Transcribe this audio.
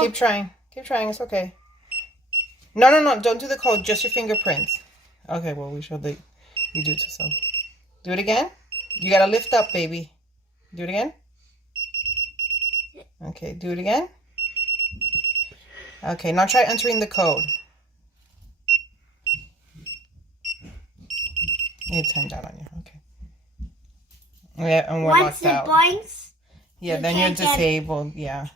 Keep trying. Keep trying. It's okay. No, no, no. Don't do the code. Just your fingerprints. Okay, well, we showed the... You do it to some. Do it again. You gotta lift up, baby. Do it again. Okay, do it again. Okay, now try entering the code. It timed out on you. Okay. Yeah, and we're Once locked it out. blinks, Yeah, you then you're can't get- disabled. Yeah.